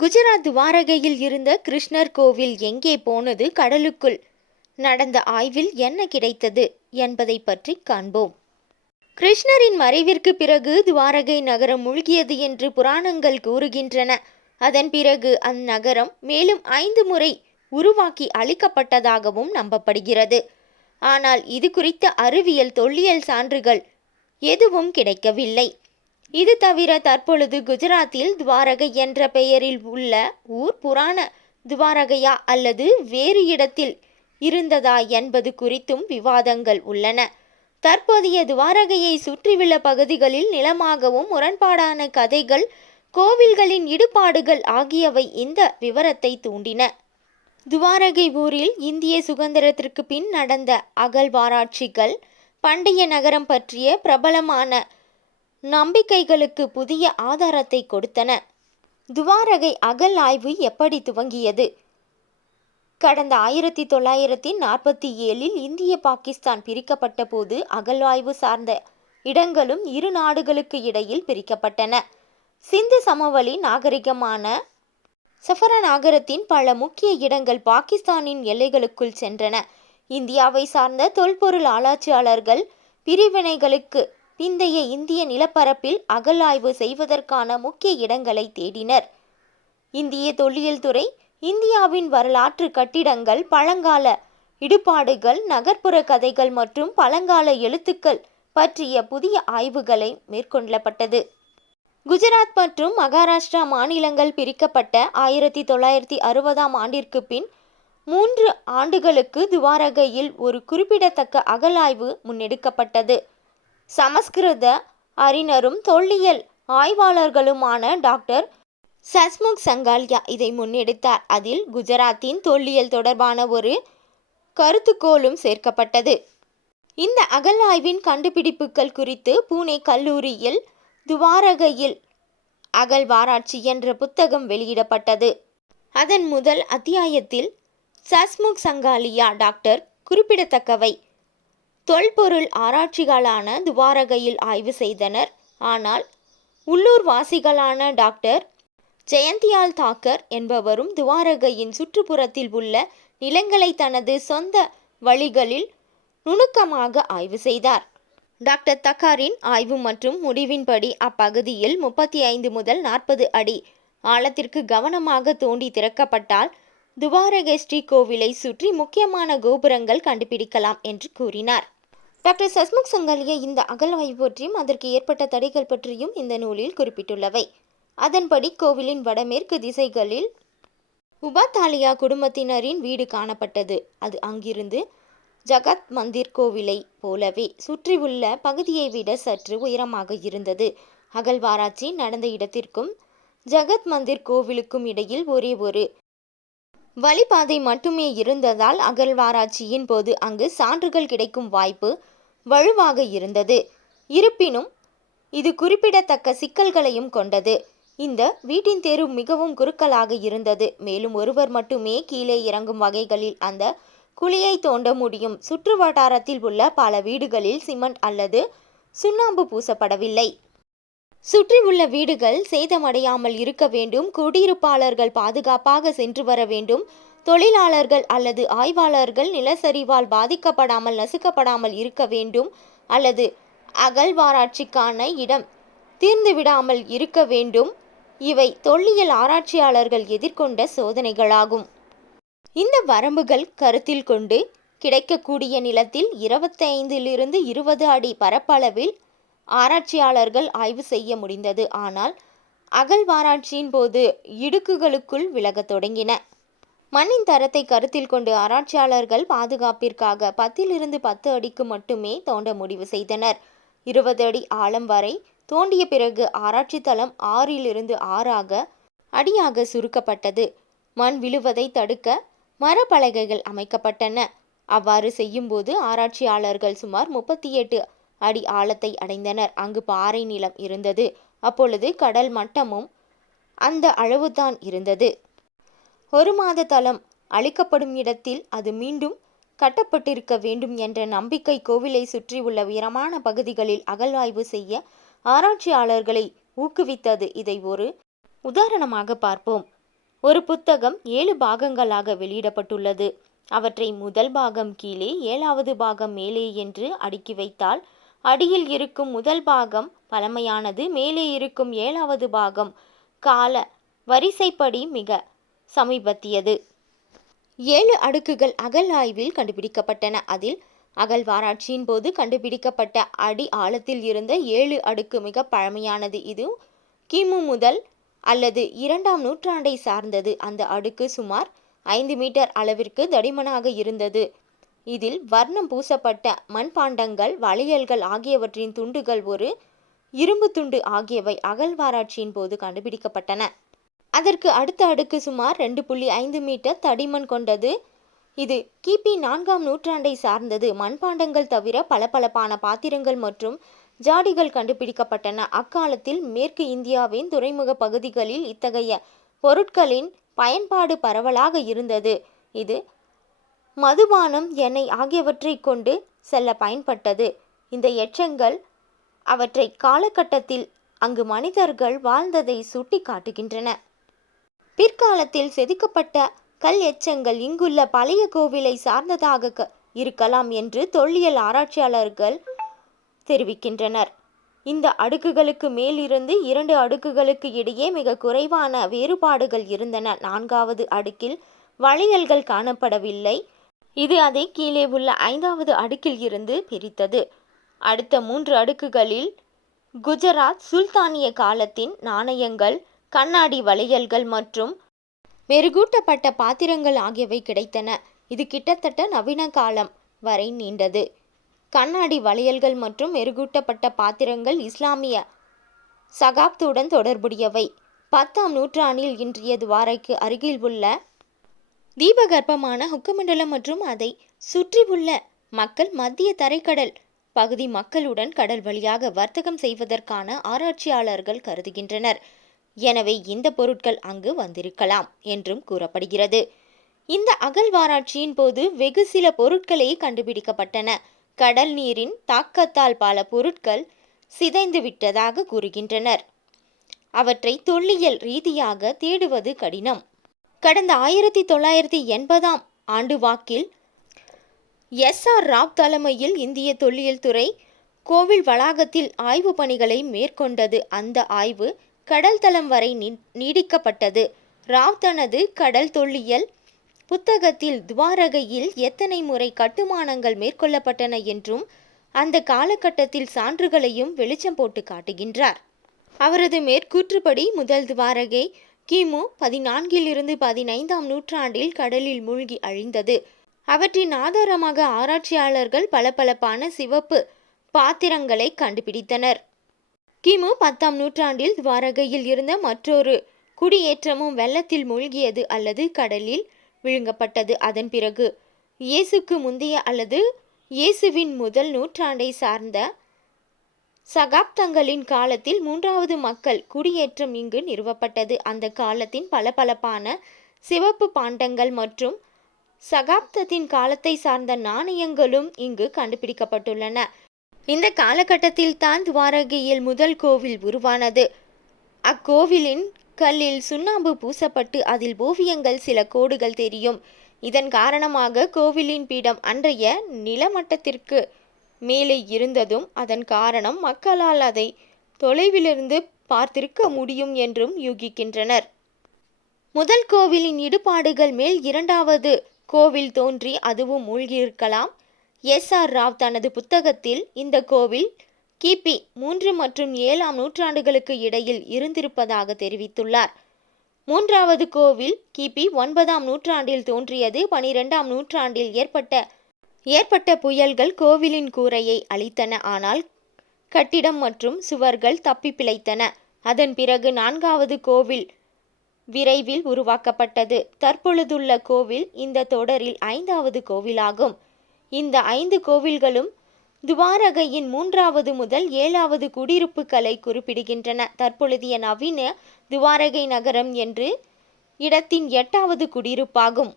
குஜராத் துவாரகையில் இருந்த கிருஷ்ணர் கோவில் எங்கே போனது கடலுக்குள்? நடந்த ஆய்வில் என்ன கிடைத்தது என்பதை பற்றி காண்போம். கிருஷ்ணரின் மறைவிற்கு பிறகு துவாரகை நகரம் மூழ்கியது என்று புராணங்கள் கூறுகின்றன. அதன் பிறகு அந்நகரம் மேலும் ஐந்து முறை உருவாக்கி அழிக்கப்பட்டதாகவும் நம்பப்படுகிறது. ஆனால் இது குறித்த அறிவியல் தொல்லியல் சான்றுகள் எதுவும் கிடைக்கவில்லை. இது தவிர தற்பொழுது குஜராத்தில் துவாரகை என்ற பெயரில் உள்ள ஊர் புராண துவாரகையா அல்லது வேறு இடத்தில் இருந்ததா என்பது குறித்தும் விவாதங்கள் உள்ளன. தற்போதைய துவாரகையை சுற்றியுள்ள பகுதிகளில் நிலமாகவும் முரண்பாடான கதைகள் கோவில்களின் இடுபாடுகள் ஆகியவை இந்த விவரத்தை தூண்டின. துவாரகை ஊரில் இந்திய சுதந்திரத்திற்கு பின் நடந்த அகழ்வாராய்ச்சிகள் பண்டைய நகரம் பற்றிய பிரபலமான நம்பிக்கைகளுக்கு புதிய ஆதாரத்தை கொடுத்தன. துவாரகை அகல் ஆய்வு எப்படி துவங்கியது? கடந்த ஆயிரத்தி தொள்ளாயிரத்தி நாற்பத்தி ஏழில் இந்திய பாகிஸ்தான் பிரிக்கப்பட்ட போது அகழ்வாய்வு சார்ந்த இடங்களும் இரு நாடுகளுக்கு இடையில் பிரிக்கப்பட்டன. சிந்து சமவெளி நாகரிகமான சஃபர நாகரத்தின் பல முக்கிய இடங்கள் பாகிஸ்தானின் எல்லைகளுக்குள் சென்றன. இந்தியாவை சார்ந்த தொல்பொருள் ஆராய்ச்சியாளர்கள் பிரிவினைகளுக்கு பிந்தைய இந்திய நிலப்பரப்பில் அகலாய்வு செய்வதற்கான முக்கிய இடங்களை தேடினர். இந்திய தொல்லியல் துறை இந்தியாவின் வரலாற்று கட்டிடங்கள் பழங்கால இடுபாடுகள் நகர்ப்புற கதைகள் மற்றும் பழங்கால எழுத்துக்கள் பற்றிய புதிய ஆய்வுகளை மேற்கொள்ளப்பட்டது. குஜராத் மற்றும் மகாராஷ்டிரா மாநிலங்கள் பிரிக்கப்பட்ட ஆயிரத்தி தொள்ளாயிரத்தி அறுபதாம் ஆண்டிற்கு பின் மூன்று ஆண்டுகளுக்கு துவாரகையில் ஒரு குறிப்பிடத்தக்க அகலாய்வு முன்னெடுக்கப்பட்டது. சமஸ்கிருத அறிஞரும் தொல்லியல் ஆய்வாளர்களுமான டாக்டர் சஸ்முக் சங்காலியா இதை முன்னெடுத்தார். அதில் குஜராத்தின் தொல்லியல் தொடர்பான ஒரு கருத்துக்கோளும் சேர்க்கப்பட்டது. இந்த அகலாய்வின் கண்டுபிடிப்புகள் குறித்து பூனே கல்லூரியில் துவாரகையில் அகழ்வாராய்ச்சி என்ற புத்தகம் வெளியிடப்பட்டது. அதன் முதல் அத்தியாயத்தில் சஸ்முக் சங்காலியா டாக்டர் குறிப்பிடத்தக்கவை. தொல்பொருள் ஆராய்ச்சிகளான துவாரகையில் ஆய்வு செய்தனர். ஆனால் உள்ளூர் வாசிகளான டாக்டர் ஜெயந்தியால் தாக்கர் என்பவரும் துவாரகையின் சுற்றுப்புறத்தில் உள்ள நிலங்களை தனது சொந்த வழிகளில் நுணுக்கமாக ஆய்வு செய்தார். டாக்டர் தக்காரின் ஆய்வு மற்றும் முடிவின்படி அப்பகுதியில் முப்பத்தி ஐந்து முதல் நாற்பது அடி ஆழத்திற்கு கவனமாக தோண்டி திறக்கப்பட்டால் துவாரகை ஸ்ரீ கோவிலை சுற்றி முக்கியமான கோபுரங்கள் கண்டுபிடிக்கலாம் என்று கூறினார். டாக்டர் சஸ்முக் சங்காலிய இந்த அகழ்வாய்வு பற்றியும் அதற்கு ஏற்பட்ட தடைகள் பற்றியும் இந்த நூலில் குறிப்பிட்டுள்ளவை. அதன்படி கோவிலின் வடமேற்கு திசைகளில் உபாத்தாலியா குடும்பத்தினரின் வீடு காணப்பட்டது. அது அங்கிருந்து ஜகத் மந்திர் கோவிலை போலவே சுற்றியுள்ள பகுதியை விட சற்று உயரமாக இருந்தது. அகழ்வாராய்ச்சி நடந்த இடத்திற்கும் ஜகத் மந்திர் கோவிலுக்கும் இடையில் ஒரே ஒரு வழிபாதை மட்டுமே இருந்ததால் அகழ்வாராய்ச்சியின் போது அங்கு சான்றுகள் கிடைக்கும் வாய்ப்பு வலுவாக இருந்தது. இருப்பினும் இது குறிப்பிடத்தக்க சிக்கல்களையும் கொண்டது. இந்த வீட்டின் தெரு மிகவும் குறுக்கலாக இருந்தது. மேலும் ஒருவர் மட்டுமே கீழே இறங்கும் வகைகளில் அந்த குழியை தோண்ட முடியும். சுற்று வட்டாரத்தில் உள்ள பல வீடுகளில் சிமெண்ட் அல்லது சுண்ணாம்பு பூசப்படவில்லை. சுற்றி உள்ள வீடுகள் சேதமடையாமல் இருக்க வேண்டும். குடியிருப்பாளர்கள் பாதுகாப்பாக சென்று வர வேண்டும். தொழிலாளர்கள் அல்லது ஆய்வாளர்கள் நிலச்சரிவால் பாதிக்கப்படாமல் நசுக்கப்படாமல் இருக்க வேண்டும் அல்லது அகழ்வாராய்ச்சிக்கான இடம் தீர்ந்துவிடாமல் இருக்க வேண்டும். இவை தொல்லியல் ஆராய்ச்சியாளர்கள் எதிர்கொண்ட சோதனைகளாகும். இந்த வரம்புகள் கருத்தில் கொண்டு கிடைக்கக்கூடிய நிலத்தில் இருபத்தைந்திலிருந்து இருபது அடி பரப்பளவில் ஆராய்ச்சியாளர்கள் ஆய்வு செய்ய முடிந்தது. ஆனால் அகழ்வாராய்ச்சியின் போது இடுக்குகளுக்குள் விலகத் தொடங்கின. மண்ணின் தரத்தை கருத்தில் கொண்டு ஆராய்ச்சியாளர்கள் பாதுகாப்பிற்காக பத்திலிருந்து பத்து அடிக்கு மட்டுமே தோண்ட முடிவு செய்தனர். இருபது அடி ஆழம் வரை தோண்டிய பிறகு ஆராய்ச்சி தளம் ஆறிலிருந்து ஆறாக அடியாக சுருக்கப்பட்டது. மண் விழுவதை தடுக்க மரப்பலகைகள் அமைக்கப்பட்டன. அவ்வாறு செய்யும்போது ஆராய்ச்சியாளர்கள் சுமார் முப்பத்தி எட்டு அடி ஆழத்தை அடைந்தனர். அங்கு பாறை நிலம் இருந்தது. அப்பொழுது கடல் மட்டமும் அந்த அளவுதான் இருந்தது. ஒரு மாத தளம் அழிக்கப்படும் இடத்தில் அது மீண்டும் கட்டப்பட்டிருக்க வேண்டும் என்ற நம்பிக்கை கோவிலை சுற்றியுள்ள உயரமான பகுதிகளில் அகழ்வாய்வு செய்ய ஆராய்ச்சியாளர்களை ஊக்குவித்தது. இதை ஒரு உதாரணமாக பார்ப்போம். ஒரு புத்தகம் ஏழு பாகங்களாக வெளியிடப்பட்டுள்ளது. அவற்றை முதல் பாகம் கீழே ஏழாவது பாகம் மேலே என்று அடுக்கி வைத்தால் அடியில் இருக்கும் முதல் பாகம் பழமையானது மேலே இருக்கும் ஏழாவது பாகம் கால வரிசைப்படி மிக சமீபத்தியது. ஏழு அடுக்குகள் அகல் ஆய்வில் கண்டுபிடிக்கப்பட்டன. அதில் அகழ்வாராய்ச்சியின் போது கண்டுபிடிக்கப்பட்ட அடி ஆழத்தில் இருந்த ஏழு அடுக்கு மிக பழமையானது. இது கிமு முதல் அல்லது இரண்டாம் நூற்றாண்டை சார்ந்தது. அந்த அடுக்கு சுமார் ஐந்து மீட்டர் அளவிற்கு தடிமனாக இருந்தது. இதில் வர்ணம் பூசப்பட்ட மண்பாண்டங்கள் வளையல்கள் ஆகியவற்றின் துண்டுகள் ஒரு இரும்பு துண்டு ஆகியவை அகழ்வாராய்ச்சியின் போது கண்டுபிடிக்கப்பட்டன. அதற்கு அடுத்த அடுக்கு சுமார் ரெண்டு புள்ளி ஐந்து மீட்டர் தடிமன் கொண்டது. இது கிபி நான்காம் நூற்றாண்டை சார்ந்தது. மண்பாண்டங்கள் தவிர பளபளப்பான பாத்திரங்கள் மற்றும் ஜாடிகள் கண்டுபிடிக்கப்பட்டன. அக்காலத்தில் மேற்கு இந்தியாவின் துறைமுக பகுதிகளில் இத்தகைய பொருட்களின் பயன்பாடு பரவலாக இருந்தது. இது மதுபானம் எண்ணெய் ஆகியவற்றை கொண்டு செல்ல பயன்பட்டது. இந்த எச்சங்கள் அவற்றை காலகட்டத்தில் அங்கு மனிதர்கள் வாழ்ந்ததை சுட்டி காட்டுகின்றன பிற்காலத்தில் செதுக்கப்பட்ட கல் எச்சங்கள் இங்குள்ள பழைய கோவிலை சார்ந்ததாக க- இருக்கலாம் என்று தொல்லியல் ஆராய்ச்சியாளர்கள் தெரிவிக்கின்றனர். இந்த அடுக்குகளுக்கு மேலிருந்து இரண்டு அடுக்குகளுக்கு இடையே மிக குறைவான வேறுபாடுகள் இருந்தன. நான்காவது அடுக்கில் வளையல்கள் காணப்படவில்லை. இது அதை கீழே உள்ள ஐந்தாவது அடுக்கில் இருந்து பிரித்தது. அடுத்த மூன்று அடுக்குகளில் குஜராத் சுல்தானிய காலத்தின் நாணயங்கள் கண்ணாடி வளையல்கள் மற்றும் மெருகூட்டப்பட்ட பாத்திரங்கள் ஆகியவை கிடைத்தன. இது கிட்டத்தட்ட நவீன காலம் வரை நீண்டது. கண்ணாடி வளையல்கள் மற்றும் மெருகூட்டப்பட்ட பாத்திரங்கள் இஸ்லாமிய சகாப்துடன் தொடர்புடையவை. பத்தாம் நூற்றாண்டில் இன்றைய துவாரைக்கு அருகில் உள்ள தீபகற்பமான ஹுக்கமண்டலம் மற்றும் அதை சுற்றியுள்ள மக்கள் மத்திய தரைக்கடல் பகுதி மக்களுடன் கடல் வழியாக வர்த்தகம் செய்வதற்கான ஆராய்ச்சியாளர்கள் கருதுகின்றனர். எனவே இந்த பொருட்கள் அங்கு வந்திருக்கலாம் என்றும் கூறப்படுகிறது. இந்த அகழ்வாராய்ச்சியின் போது வெகு சில பொருட்களே கண்டுபிடிக்கப்பட்டன. கடல் நீரின் தாக்கத்தால் பல பொருட்கள் சிதைந்து விட்டதாக கூறுகின்றனர். அவற்றை தொல்லியல் ரீதியாக தேடுவது கடினம். கடந்த ஆயிரத்தி தொள்ளாயிரத்தி எண்பதாம் ஆண்டு வாக்கில் எஸ் ஆர் ராவ் தலைமையில் இந்திய தொல்லியல் துறை கோவில் வளாகத்தில் ஆய்வு பணிகளை மேற்கொண்டது. அந்த ஆய்வு கடல் தளம் வரை நீ- நீடிக்கப்பட்டது. ராவ் தனது கடல் தொல்லியல் புத்தகத்தில் துவாரகையில் எத்தனை முறை கட்டுமானங்கள் மேற்கொள்ளப்பட்டன என்றும் அந்த காலகட்டத்தில் சான்றுகளையும் வெளிச்சம் போட்டு காட்டுகின்றார். அவரது மேற்கூற்றுப்படி முதல் துவாரகை கிமு பதினான்கிலிருந்து பதினைந்தாம் நூற்றாண்டில் கடலில் மூழ்கி அழிந்தது. அவற்றின் ஆதாரமாக ஆராய்ச்சியாளர்கள் பளபளப்பான சிவப்பு பாத்திரங்களை கண்டுபிடித்தனர். கிமு பத்தாம் நூற்றாண்டில் துவாரகையில் இருந்த மற்றொரு குடியேற்றமும் வெள்ளத்தில் மூழ்கியது அல்லது கடலில் விழுங்கப்பட்டது. அதன் பிறகு இயேசுக்கு முந்தைய அல்லது இயேசுவின் முதல் நூற்றாண்டை சார்ந்த சகாப்தங்களின் காலத்தில் மூன்றாவது மக்கள் குடியேற்றம் இங்கு நிறுவப்பட்டது. அந்த காலத்தின் பளபளப்பான சிவப்பு பாண்டங்கள் மற்றும் சகாப்தத்தின் காலத்தை சார்ந்த நாணயங்களும் இங்கு கண்டுபிடிக்கப்பட்டுள்ளன. இந்த காலகட்டத்தில் தான் துவாரகையில் முதல் கோவில் உருவானது. அக்கோவிலின் கல்லில் சுண்ணாம்பு பூசப்பட்டு அதில் ஓவியங்கள் சில கோடுகள் தெரியும். இதன் காரணமாக கோவிலின் பீடம் அன்றைய நிலமட்டத்திற்கு மேலே இருந்ததும் அதன் காரணம் மக்களால் அதை தொலைவிலிருந்து பார்த்திருக்க முடியும் என்றும் யூகிக்கின்றனர். முதல் கோவிலின் இடுபாடுகள் மேல் இரண்டாவது கோவில் தோன்றி அதுவும் மூழ்கியிருக்கலாம். எஸ் ஆர் ராவ் தனது புத்தகத்தில் இந்த கோவில் கிபி மூன்று மற்றும் ஏழாம் நூற்றாண்டுகளுக்கு இடையில் இருந்திருப்பதாக தெரிவித்துள்ளார். மூன்றாவது கோவில் கிபி ஒன்பதாம் நூற்றாண்டில் தோன்றியது. பனிரெண்டாம் நூற்றாண்டில் ஏற்பட்ட ஏற்பட்ட புயல்கள் கோவிலின் கூரையை அழித்தன. ஆனால் கட்டிடம் மற்றும் சுவர்கள் தப்பி பிழைத்தன. அதன் பிறகு நான்காவது கோவில் விரைவில் உருவாக்கப்பட்டது. தற்பொழுதுள்ள கோவில் இந்த தொடரில் ஐந்தாவது கோவிலாகும். இந்த ஐந்து கோவில்களும் துவாரகையின் மூன்றாவது முதல் ஏழாவது குடியிருப்புகளை குறிப்பிடுகின்றன. தற்பொழுதைய நவீன துவாரகை நகரம் என்று இடத்தின் எட்டாவது குடியிருப்பாகும்.